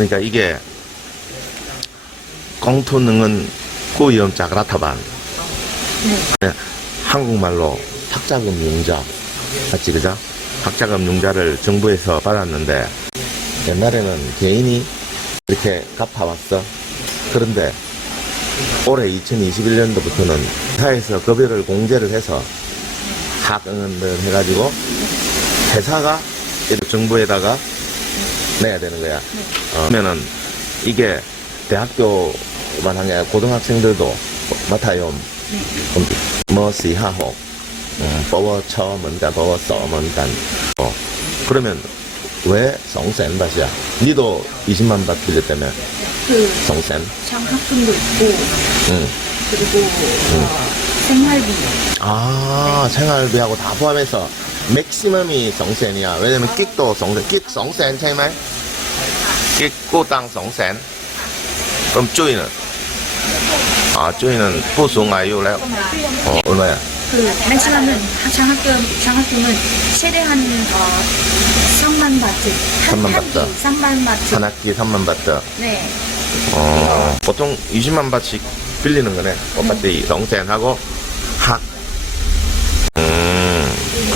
그러니까 이게 공토능은 꾸이엄 자그라타반 네, 한국말로 학자금 융자. 맞지 그죠? 학자금 융자를 정부에서 받았는데 옛날에는 개인이 이렇게 갚아왔어. 그런데 올해 2021년도부터는 회사에서 급여를 공제를 해서 학응을 해가지고 회사가 정부에다가 내야 되는 거야. 어, 그러면은 이게 대학교만 한 게 아니라 고등학생들도 맡아요. 그럼 뭐 시하호, 음, 버워 처음은단, 버워 써문단. 어, 그러면 왜 성센 밭이야? 니도 20만 밭 빌렸다며 그 성센? 장학금도 있고 응. 그리고 어, 생활비 아 생활비하고 다 포함해서 맥시멈이 정센이야. 왜냐면 끽도 2센, 끽 2센 차이만? 끽고 땅 2센. 그럼 쪼이는? 아, 쪼이는 보송 아이유래? 어, 얼마야? 그 맥시멈은 장학금, 장학금은 최대한 어, 3만 바트. 3만 바트. 3만 바트. 한 학기 3만 바트. 네. 어, 보통 20만 바트씩 빌리는 거네. 오빠들이 네. 동생하고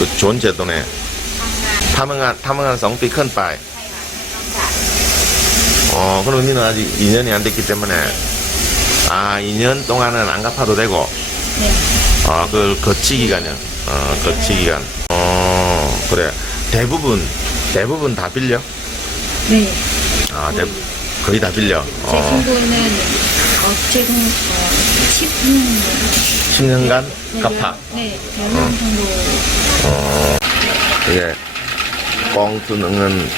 음, 그 좋은 제도네. 타명한 타명한 성비 큰 빠이. 어, 그럼 우리는 아직 2년이 안 됐기 때문에, 아, 2년 동안은 안 갚아도 되고, 네. 아, 그, 거치 기간이야. 어, 거치 기간. 어, 그래. 대부분, 대부분 다 빌려? 네. 아, 대, 거의 다 빌려. 제 어, 친구는 어, 지금 어, 10년 10년간 갚아. 네, 4년 정도. 어, 이게 꽁투능은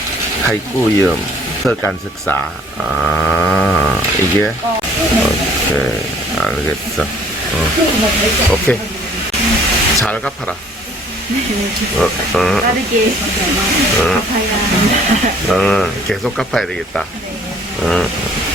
하이쿠이음 특간 식사. 아, 이게? 어, 오케이, 알겠어. 어. 오케이. 잘 갚아라. 네, 어, 어. 빠르게 어. 갚아야. 계속 갚아야 되겠다. 네. 어.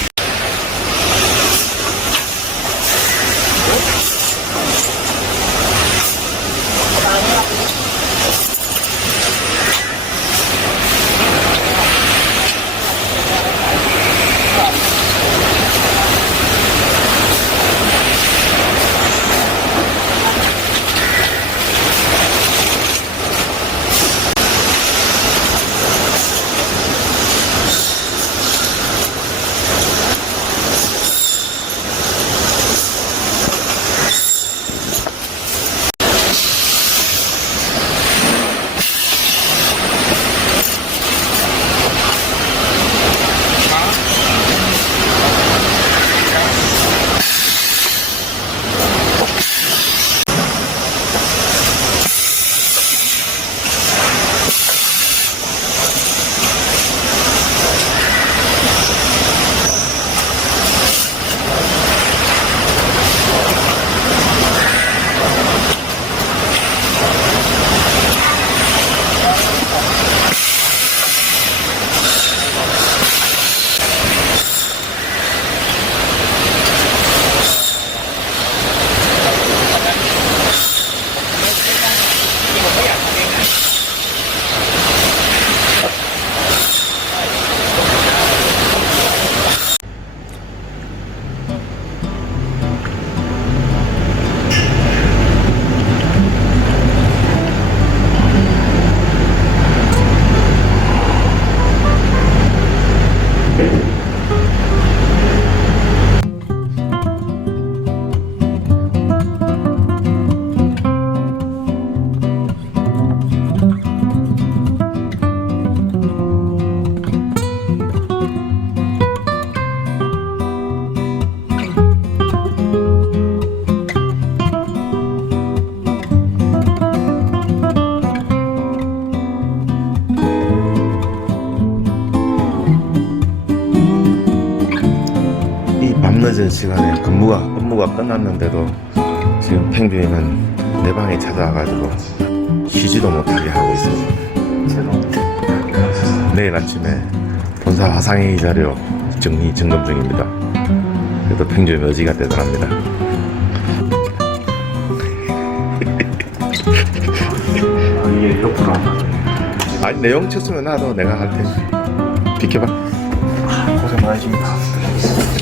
늦은 시간에 근무가 업무가 끝났는데도 지금 펭귄은 내 방에 찾아와가지고 쉬지도 못하게 하고 있어. 내일 아침에 본사 화상회의 자료 정리 점검 중입니다. 그래도 펭귄이 어지가 되더랍니다. 이게 옆으로 아니 내용 쳤으면 나도 내가 할 테니 비켜봐. 라이징 파스트